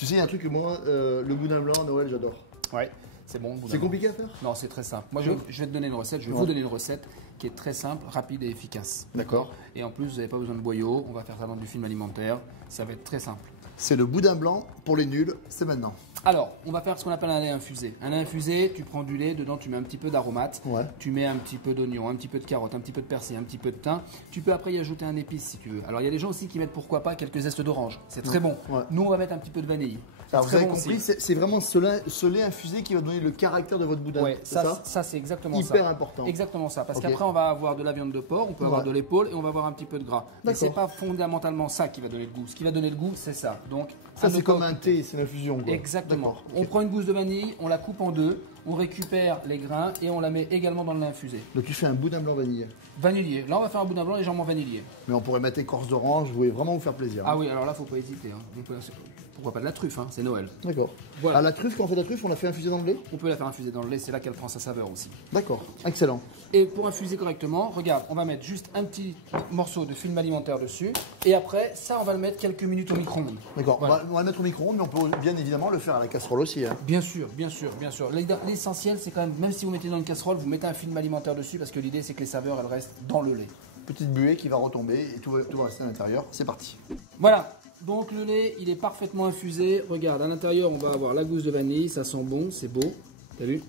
Tu sais, il y a un truc que moi, le boudin blanc à Noël, j'adore. Ouais, c'est bon. C'est compliqué à faire? Non, c'est très simple. Moi, je vais te donner une recette. Je vais vous donner une recette qui est très simple, rapide et efficace. D'accord. Et en plus, vous n'avez pas besoin de boyau. On va faire ça dans du film alimentaire. Ça va être très simple. C'est le boudin blanc pour les nuls, c'est maintenant. Alors, on va faire ce qu'on appelle un lait infusé. Un lait infusé, tu prends du lait, dedans tu mets un petit peu d'aromates, Ouais. tu mets un petit peu d'oignon, un petit peu de carotte, un petit peu de persil, un petit peu de thym. Tu peux après y ajouter un épice si tu veux. Alors, il y a des gens aussi qui mettent pourquoi pas quelques zestes d'orange. C'est très bon. Ouais. Nous, on va mettre un petit peu de vanille. Alors vous Très avez bon compris, aussi. c'est vraiment ce lait infusé qui va donner le caractère de votre boudin. Ouais, c'est ça? ça c'est exactement ça. Hyper important. Exactement ça. Parce Ok. qu'après, on va avoir de la viande de porc, on peut avoir Ouais. de l'épaule et on va avoir un petit peu de gras. Mais D'accord. c'est pas fondamentalement ça qui va donner le goût. Ce qui va donner le goût, c'est ça. Donc, Ça à c'est ne comme pas- un thé, c'est l'infusion. quoi. Exactement. D'accord, ok. On prend une gousse de vanille, on la coupe en deux, on récupère les grains et on la met également dans le lait infusé. Donc tu fais un boudin blanc vanille. Vanillé. Là, on va faire un boudin blanc légèrement vanillé. Mais on pourrait mettre écorce d'orange, vous voulez vraiment vous faire plaisir. Ah oui, alors là, faut pas hésiter. Hein. Pourquoi pas de la truffe, hein, c'est Noël. D'accord. Voilà. Ah, la truffe, quand on fait de la truffe, on la fait infuser dans le lait? On peut la faire infuser dans le lait, c'est là qu'elle prend sa saveur aussi. D'accord, excellent. Et pour infuser correctement, regarde, on va mettre juste un petit morceau de film alimentaire dessus. Et après, ça, on va le mettre quelques minutes au micro-ondes. D'accord, Voilà. on va le mettre au micro-ondes, mais on peut bien évidemment le faire à la casserole aussi. Hein. Bien sûr, bien sûr, bien sûr. L'essentiel, c'est quand même si vous mettez dans une casserole, vous mettez un film alimentaire dessus parce que l'idée, c'est que les saveurs, elles restent dans le lait. Petite buée qui va retomber et tout va rester à l'intérieur. C'est parti. Voilà, donc le lait, il est parfaitement infusé. Regarde, à l'intérieur, on va avoir la gousse de vanille, ça sent bon, c'est beau. T'as vu?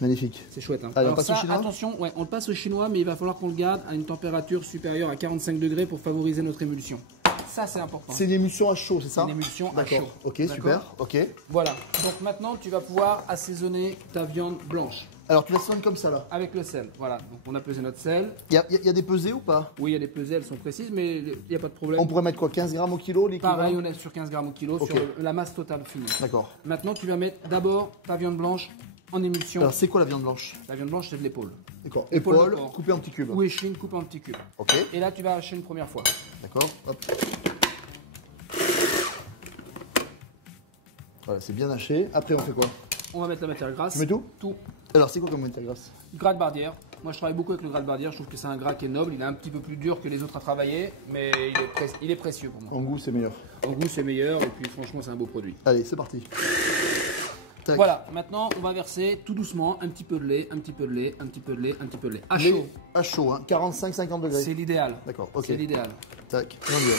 Magnifique. C'est chouette. Hein. Allez, on Alors passe au ça, chinois. attention, ouais, on le passe au chinois, mais il va falloir qu'on le garde à une température supérieure à 45 degrés pour favoriser notre émulsion. Ça, c'est important. C'est une émulsion à chaud, c'est ça? une émulsion à D'accord. chaud. Ok, D'accord. super. Ok. Voilà, donc maintenant, tu vas pouvoir assaisonner ta viande blanche Alors tu la sonnes comme ça là. avec le sel. Voilà, donc on a pesé notre sel. Il y a des pesées ou pas? Oui, il y a des pesées, elles sont précises, mais il n'y a pas de problème. On pourrait mettre quoi? 15 grammes au kilo, l'équivalent? Pareil, on est sur 15 grammes au kilo, Ok. sur la masse totale finie. D'accord. Maintenant, tu vas mettre d'abord ta viande blanche en émulsion. Alors c'est quoi la viande blanche? La viande blanche, c'est de l'épaule. D'accord. Épaule de Épaule porc. coupée en petits cubes. Ou échine coupée en petits cubes. Ok. Et là, tu vas hacher une première fois. D'accord. Hop. Voilà, c'est bien haché. Après on fait quoi? On va mettre la matière grasse. Tu mets tout? Tout. Alors c'est quoi comme matière grasse? Gras de bardière. Moi, je travaille beaucoup avec le gras de bardière. Je trouve que c'est un gras qui est noble. Il est un petit peu plus dur que les autres à travailler, mais il est précieux pour moi. En goût c'est meilleur. En goût, c'est meilleur. Et puis, franchement, c'est un beau produit. Allez, c'est parti. Tac. Voilà. Maintenant, on va verser tout doucement un petit peu de lait, un petit peu de lait, un petit peu de lait, un petit peu de lait. À Lait chaud. à chaud, hein. 45-50 degrés. C'est l'idéal. D'accord, ok. C'est l'idéal. Tac. On y va.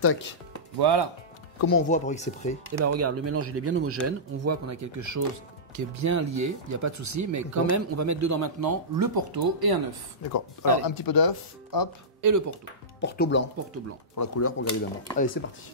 Tac. Voilà. Comment on voit après que c'est prêt? Et ben regarde, le mélange il est bien homogène. On voit qu'on a quelque chose qui est bien lié. Il n'y a pas de souci. Mais quand même, on va mettre dedans maintenant le porto et un œuf. D'accord. Alors Allez. un petit peu d'œuf. Hop. Et le porto. Porto blanc. Porto blanc. Pour la couleur, pour garder la main. Allez, c'est parti.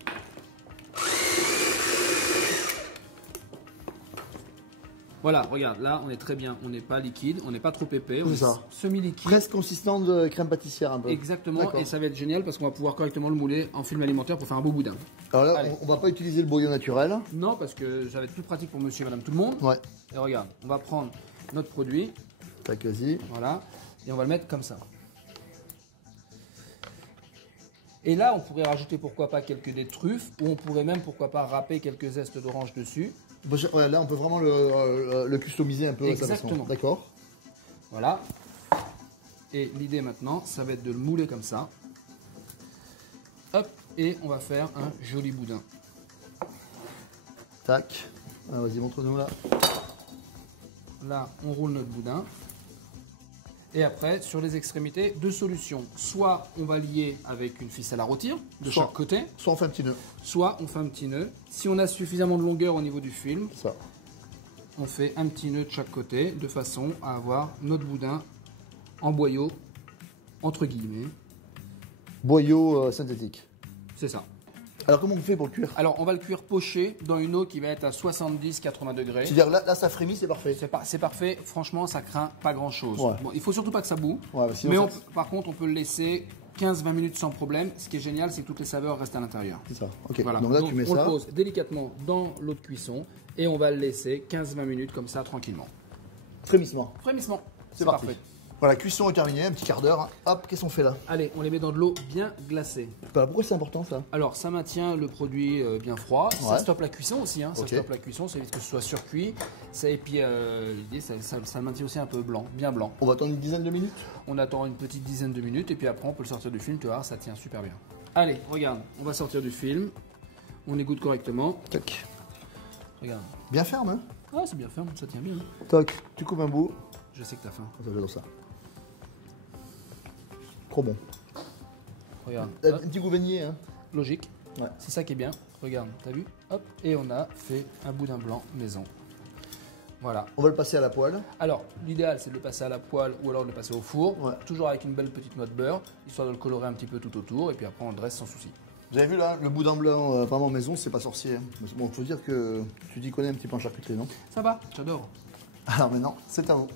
Voilà, regarde, là on est très bien. On n'est pas liquide, on n'est pas trop épais. On C'est est ça. semi-liquide. Presque consistant de crème pâtissière un peu. Exactement. D'accord. Et ça va être génial parce qu'on va pouvoir correctement le mouler en film alimentaire pour faire un beau boudin. Alors là, Allez. on va pas utiliser le bouillon naturel. Non, parce que ça va être plus pratique pour monsieur et madame tout le monde. Ouais. Et regarde, on va prendre notre produit. Tac, vas-y. Voilà. Et on va le mettre comme ça. Et là, on pourrait rajouter pourquoi pas quelques des truffes, ou on pourrait même pourquoi pas râper quelques zestes d'orange dessus. Ouais, là, on peut vraiment le customiser un peu à sa façon. Exactement. D'accord. Voilà. Et l'idée maintenant, ça va être de le mouler comme ça. Hop, et on va faire un joli boudin. Tac. Ah, vas-y, montre-nous là. Là, on roule notre boudin. Et après, sur les extrémités, deux solutions. Soit on va lier avec une ficelle à rôtir de Soit- chaque côté, Soit on fait un petit nœud. soit on fait un petit nœud. Si on a suffisamment de longueur au niveau du film, Ça. on fait un petit nœud de chaque côté de façon à avoir notre boudin en boyau, entre guillemets. Boyau synthétique. C'est ça. Alors comment on fait pour le cuire? Alors, on va le cuire poché dans une eau qui va être à 70-80 degrés. C'est-à-dire là, ça frémit, c'est parfait. C'est parfait, franchement, ça craint pas grand-chose. Ouais. Bon, il faut surtout pas que ça boue, Ouais, bah, sinon, mais ça- par contre, on peut le laisser 15-20 minutes sans problème. Ce qui est génial, c'est que toutes les saveurs restent à l'intérieur. C'est ça. Ok. Voilà. Donc là, tu mets on ça. le pose délicatement dans l'eau de cuisson et on va le laisser 15-20 minutes comme ça, tranquillement. Frémissement. Frémissement, C'est parti. parfait. Voilà, cuisson est terminée, un petit quart d'heure. Hein. Hop, qu'est-ce qu'on fait là? Allez, on les met dans de l'eau bien glacée. Bah, pourquoi c'est important ça? Alors, ça maintient le produit bien froid. Ça Ouais. stoppe la cuisson aussi. Hein. Ça Ok. stoppe la cuisson, ça évite que ce soit surcuit. Ça, et puis, l'idée, ça le maintient aussi un peu blanc, bien blanc. On va attendre une dizaine de minutes? On attend une petite dizaine de minutes et puis après, on peut le sortir du film. Tu vois, ça tient super bien. Allez, regarde, on va sortir du film. on égoutte correctement. Tac. Regarde. Bien ferme, hein. Ah, c'est bien ferme, ça tient bien. Tac, tu coupes un bout. Je sais que t'as faim. J'adore ça. Trop bon. Regarde. Un Hop, petit goût beignet, hein. logique. Ouais. C'est ça qui est bien. Regarde, t'as vu? Hop, et on a fait un boudin blanc maison. Voilà. On va le passer à la poêle. Alors, l'idéal, c'est de le passer à la poêle ou alors de le passer au four. Ouais. Toujours avec une belle petite noix de beurre, histoire de le colorer un petit peu tout autour. Et puis après, on le dresse sans souci. Vous avez vu là, le boudin blanc vraiment maison, c'est pas sorcier. Hein. Mais bon, faut dire que tu t'y connais un petit peu en charcuterie, non? Ça va, j'adore. Alors maintenant, c'est à vous.